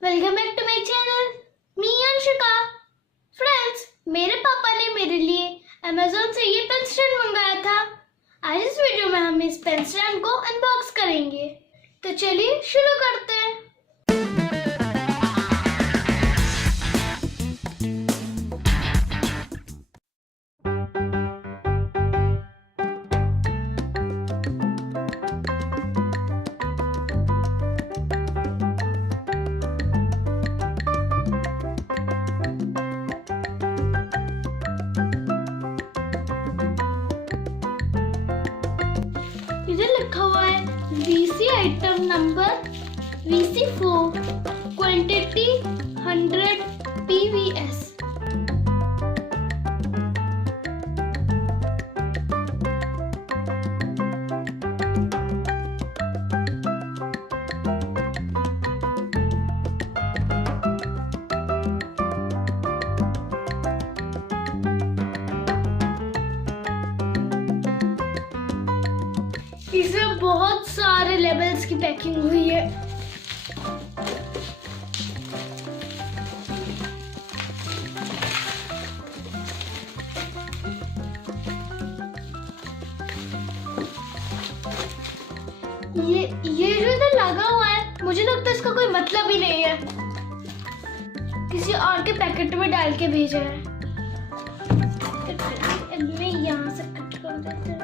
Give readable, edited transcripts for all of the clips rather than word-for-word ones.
Welcome back to my channel. Me Anshika. Friends, मेरे papa ने मेरे लिए अमेज़न से ये पेन स्टैंड मंगाया था। आज इस वीडियो में हम इस पेन स्टैंड को अनबॉक्स करेंगे। तो चलिए शुरू करते हैं। इधर लिखा हुआ है VC item number VC4 quantity 100 PVS। इसमें बहुत सारे लेबल्स की पैकिंग हुई है। ये जो इधर लगा हुआ है, मुझे लगता है इसका कोई मतलब ही नहीं है। किसी और के पैकेट में डाल के भेजा है। मैं यहाँ से कट कर देती हूँ।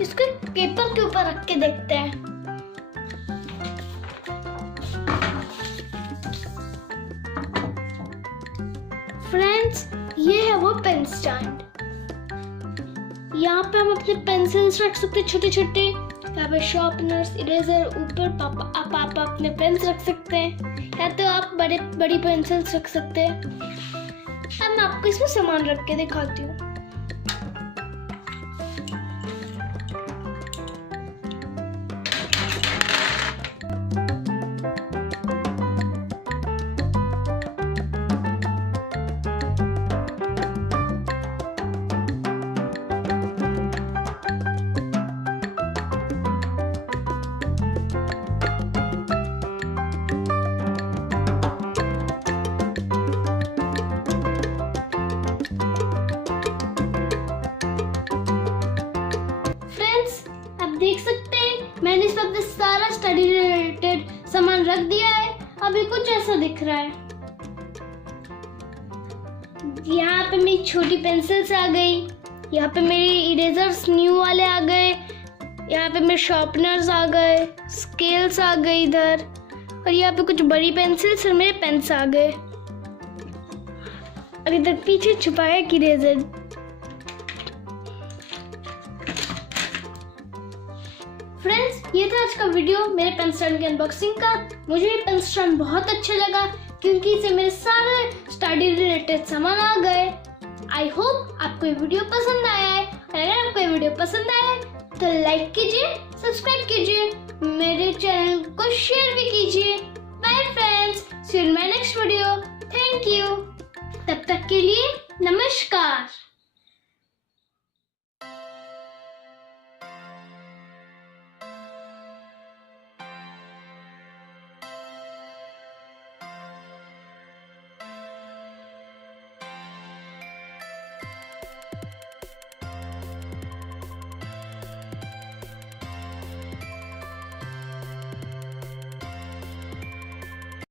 इसको पेपर के ऊपर रख के देखते हैं। फ्रेंड्स, ये है वो पेन स्टैंड। यहाँ पे हम अपने पेंसिल्स रख सकते हैं छोटे छोटे। यहाँ पे शार्पनर्स, इरेजर, ऊपर पापा अपने पेन्स रख सकते हैं, या तो आप बड़ी पेंसिल्स रख सकते हैं। अब मैं आपको इसमें सामान रख के दिखाती हूँ। देख सकते हैं मैंने इस वक्त सारा स्टडी रिलेटेड सामान रख दिया है। अभी कुछ ऐसा दिख रहा है। यहाँ पे मेरी छोटी पेंसिल्स आ गई, यहाँ पे मेरी इरेजर्स न्यू वाले आ गए, यहाँ पे मेरे शार्पनर्स आ गए, स्केल्स आ गए इधर, और यहाँ पे कुछ बड़ी पेंसिल्स और मेरे पेन्स आ गए। और इधर पीछे छुपा है एक इरेजर। फ्रेंड्स, ये था आज का वीडियो मेरे पेन स्टैंड की अनबॉक्सिंग का। मुझे ये पेन स्टैंड बहुत अच्छा लगा क्योंकि इसे मेरे सारे स्टडी रिलेटेड सामान आ गए। आई होप आपको ये वीडियो पसंद आया है। अगर आपको ये वीडियो पसंद आया है तो लाइक कीजिए, सब्सक्राइब कीजिए, मेरे चैनल को शेयर भी कीजिए। Bye friends, see you in my next video. Thank you. तब तक के लिए नमस्कार।